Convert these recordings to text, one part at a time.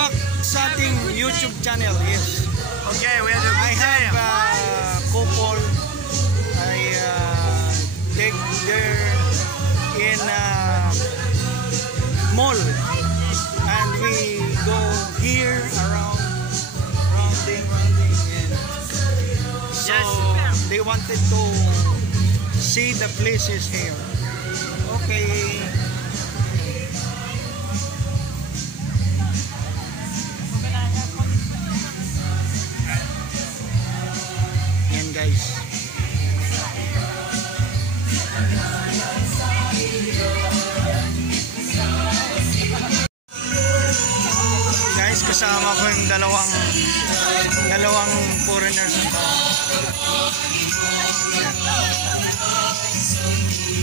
back sa ating YouTube channel. Yes. Okay, we have I have couple. I take there in mall, and we go here around rounding, and so they wanted to see the places here. Okay. Guys, kasama ko yung dalawang foreigners.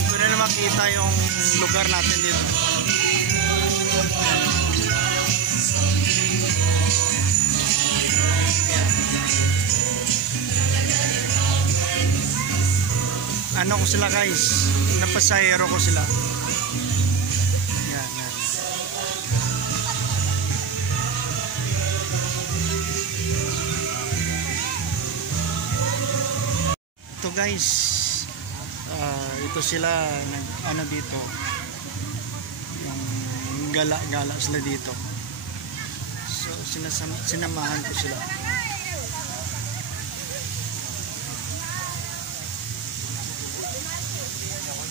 Ito na makita yung lugar natin dito. Ano ko sila guys, napasayero ko sila. Yan. Ito guys, ito sila ano dito, yung gala-gala sila dito. So sinamahan ko sila.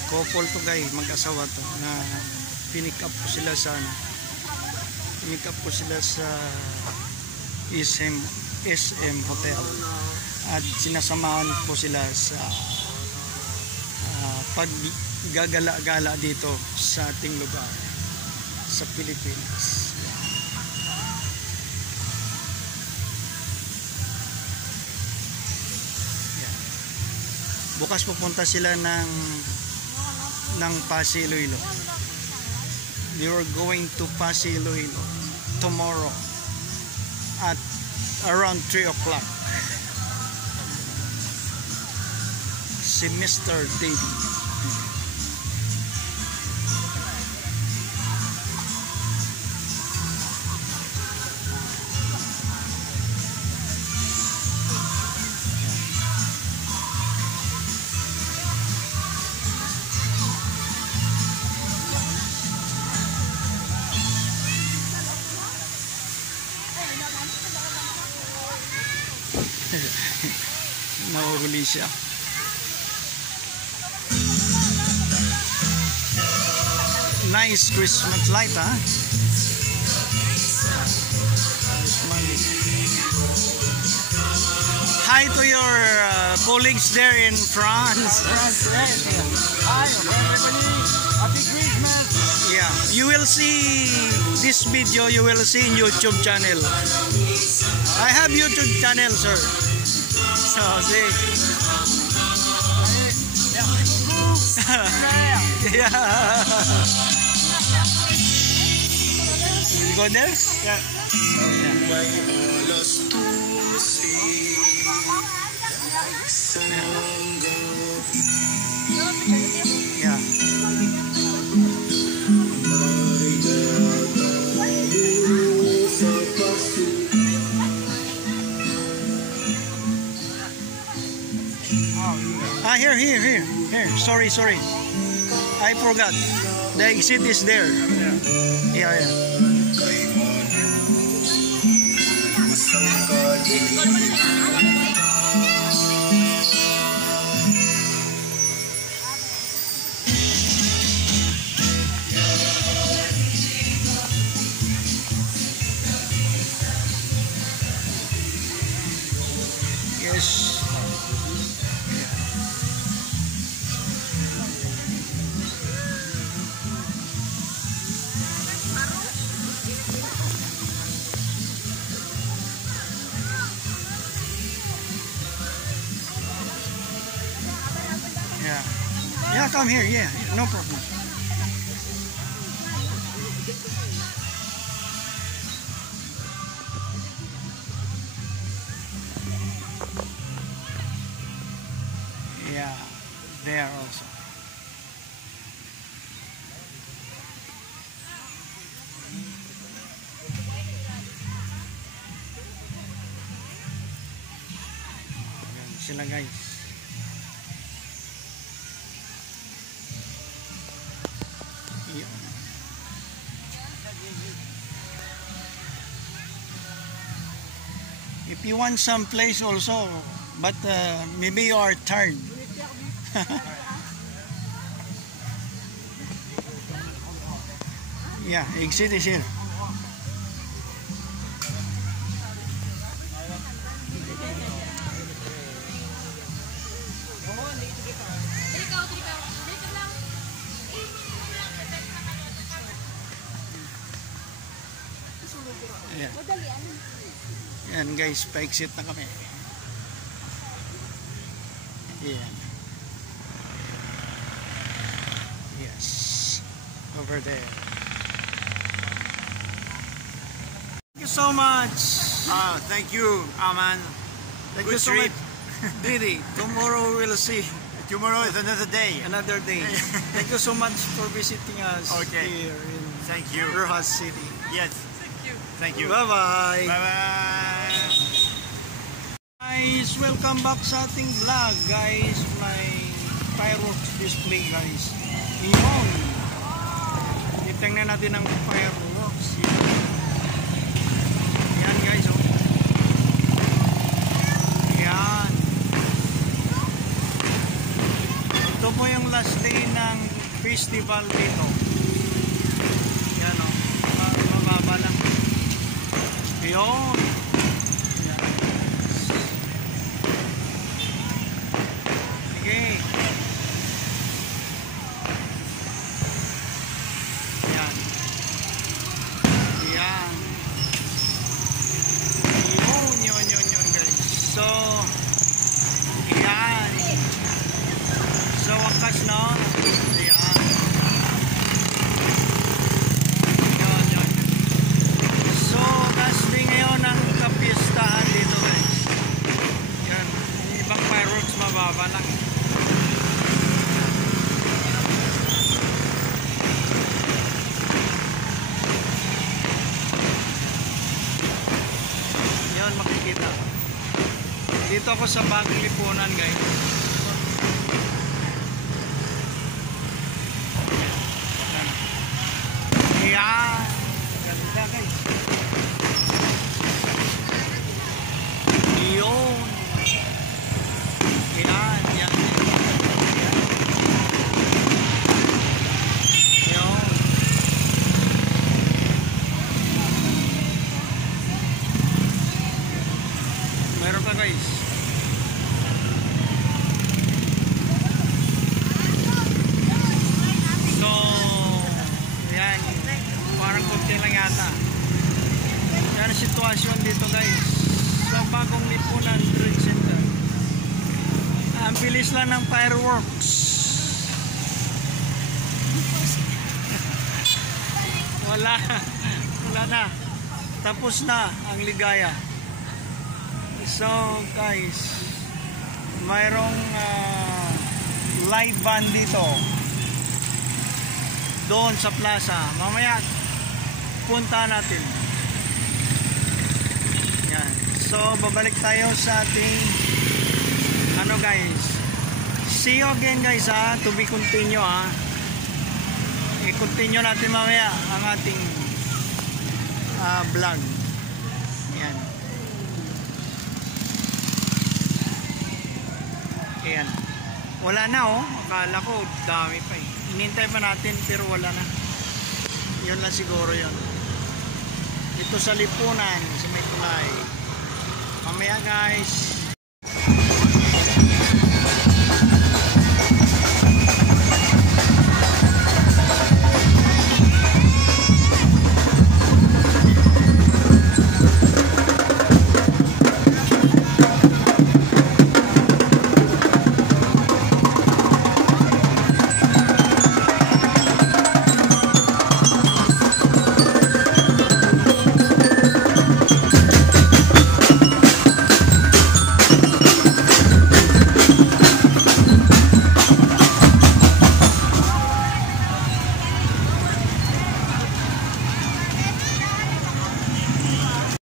Couple to guys, mag-asawa to na pinick up ko sila sa SM Hotel, at sinasamahan ko sila sa paggagala-gala dito sa ating lugar sa Pilipinas. Yan. Bukas pupunta sila ng Pasig, Iloilo. They were going to Pasig, Iloilo tomorrow at around 3 o'clock. Si Mr. David. Nahuhuli siya. Nice Christmas light, ha? Hi to your colleagues there in France. Hi, everybody. Happy Christmas. Yeah, you will see this video. You will see in YouTube channel. I have YouTube channel, sir. So see. Yeah. You go there? Yeah. Yeah. Here. Sorry. I forgot. The exit is there. Yeah. Yes. Yeah, come here. Yeah, no problem. Yeah, there also. sila guys. Yun. If you want some place also, but maybe you are tired. Yeah, exit is here. Ayan. Ayan guys, pa-exit na kami. Ayan. Yes. Over there. Thank you so much. Thank you, Aman. Thank Good you so trip. much. Didi, tomorrow we'll see. Tomorrow is another day. Another day. Thank you so much for visiting us Okay. here in Thank you. Rojas City. Yes. Thank you. Bye-bye. Bye-bye. Guys, welcome back sa ating vlog, guys. May fireworks display, guys. Yun. Titingnan natin ang fireworks. Yan, guys, oh. Yan. Ito po yung last day ng festival dito. Yan, oh. Mababa lang. Yun. Yan. Sige. Yan. Yan. Yun, guys. So, yan. So, wakas, no? Yan. Yun. So, last day ngayon ang kapistahan dito, guys. Yan. Yung ibang fireworks mababa lang. Yan, makikita. Dito ako sa Bagong Lipunan, guys. Yan. Ganda, guys. Yun. Yan. Yan. Yun. Meron pa, guys. So, yan. Parang kunti lang yata. Yan ang sitwasyon dito, guys. Sa Bagong Lipunan Trade Center. Ang bilis lang ng fireworks. Wala. Wala na. Tapos na ang ligaya. So, guys, mayroong live band dito. Doon sa plaza. Mamaya, punta natin. Yan. So, babalik tayo sa ating ano, guys. See you again, guys, ha. To be continue, ha. I-continue natin mamaya ang ating vlog. Yan. Ayan. Wala na, oh. Akala ko dami pa, eh. Inintay pa natin pero wala na. Yun lang siguro yun. Ito sa Lipunan, sa may tulay. Mamaya, guys.